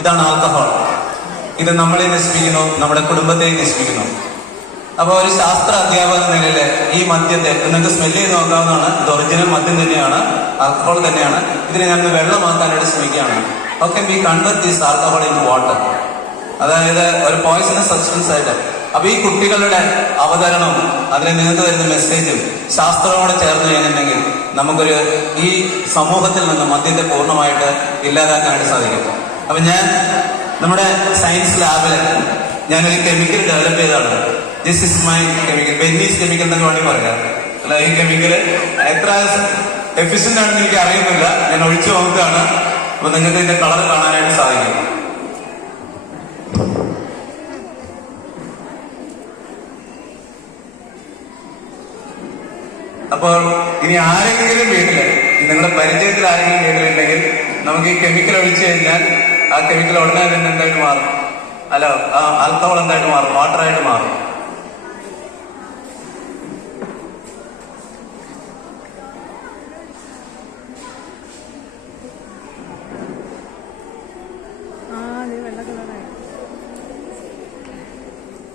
ഇതാണ് ആൽക്കഹോൾ. ഇത് നമ്മളെ നശിപ്പിക്കുന്നു, നമ്മുടെ കുടുംബത്തെ നശിപ്പിക്കുന്നു. അപ്പൊ ഒരു ശാസ്ത്ര അധ്യാപക എന്ന നിലയിൽ ഈ മദ്യത്തെ നിങ്ങൾക്ക് സ്മെല്ല് ചെയ്ത് നോക്കാവുന്നതാണ്. ഇത് ഒറിജിനൽ മദ്യം തന്നെയാണ്, ആൽക്കഹോൾ തന്നെയാണ്. ഇതിനെ ഞാൻ വെള്ളമാക്കാനായിട്ട് ശ്രമിക്കുകയാണ്. How can V convert this alcohol in water? അതായത് ഒരു പോയിസണസ് സബ്സ്റ്റൻസ് ആയിട്ട്. അപ്പൊ ഈ കുട്ടികളുടെ അവതരണവും അതിന് നിങ്ങൾക്ക് തരുന്ന മെസ്സേജും ശാസ്ത്രത്തോടെ ചേർന്ന് കഴിഞ്ഞിട്ടുണ്ടെങ്കിൽ നമുക്കൊരു ഈ സമൂഹത്തിൽ നിന്ന് മദ്യത്തെ പൂർണ്ണമായിട്ട് ഇല്ലാതാക്കാനായിട്ട് സാധിക്കും. അപ്പൊ ഞാൻ നമ്മുടെ സയൻസ് ലാബില് ഞാനൊരു കെമിക്കൽ ഡെവലപ്പ് ചെയ്തതാണ്. This is my chemical, Benny's chemical എന്നൊക്കെ വേണ്ടി പറയാം. അല്ല, ഈ കെമിക്കല് എത്ര എഫിഷ്യന്റ് ആണെന്ന് എനിക്ക് അറിയുന്നില്ല. ഞാൻ ഒഴിച്ചു നോക്കുകയാണ്. അപ്പൊ നിങ്ങൾക്ക് ഇതിന്റെ കളർ കാണാനായിട്ട് സാധിക്കും. അപ്പോൾ ഇനി ആരെങ്കിലും വീട്ടില്, നിങ്ങളുടെ പരിചയത്തിൽ ആരെങ്കിലും വീട്ടിലുണ്ടെങ്കിൽ നമുക്ക് ഈ കെമിക്കൽ ഒഴിച്ചു കഴിഞ്ഞാൽ ആ കെമിക്കൽ ഉടനെ തന്നെ എന്തായിട്ട് മാറും? അല്ല, ആ ആൽക്കഹോൾ എന്തായിട്ട് മാറും? വാട്ടറായിട്ട് മാറും.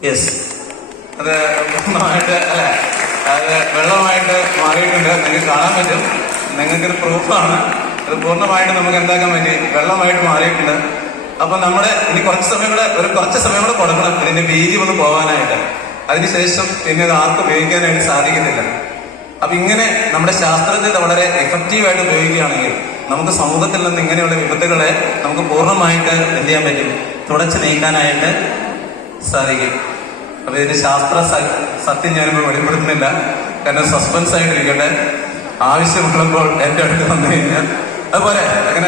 യെസ്, അത് പൂർണ്ണമായിട്ട് അല്ലെ, അത് വെള്ളമായിട്ട് മാറിയിട്ടുണ്ട്. നിങ്ങൾക്ക് കാണാൻ പറ്റും. നിങ്ങൾക്കൊരു പ്രൂഫാണ്. അത് പൂർണ്ണമായിട്ട് നമുക്ക് എന്താക്കാൻ പറ്റി? വെള്ളമായിട്ട് മാറിയിട്ടുണ്ട്. അപ്പൊ നമ്മുടെ ഇനി കുറച്ച് സമയം കൂടെ കൊടുക്കണം ഇതിന്റെ വീര്യം ഒന്ന് പോകാനായിട്ട്. അതിനുശേഷം പിന്നെ ഇത് ആർക്കും ഉപയോഗിക്കാനായിട്ട് സാധിക്കുന്നില്ല. അപ്പൊ ഇങ്ങനെ നമ്മുടെ ശാസ്ത്രത്തെ വളരെ എഫക്റ്റീവായിട്ട് ഉപയോഗിക്കുകയാണെങ്കിൽ നമുക്ക് സമൂഹത്തിൽ നിന്ന് ഇങ്ങനെയുള്ള വിപത്തുകളെ നമുക്ക് പൂർണ്ണമായിട്ട് എന്ത് ചെയ്യാൻ പറ്റും? തുടച്ചു നീക്കാനായിട്ട് സാധിക്കും. അപ്പൊ ഇതിന്റെ ശാസ്ത്ര സത്യം ഞാനിപ്പോൾ വെളിപ്പെടുത്തുന്നില്ല. കാരണം സസ്പെൻസ് ആയിട്ടിരിക്കട്ടെ. ആവശ്യമുള്ളപ്പോൾ എന്റെ അടുത്ത് വന്നു കഴിഞ്ഞാൽ അതുപോലെ അങ്ങനെ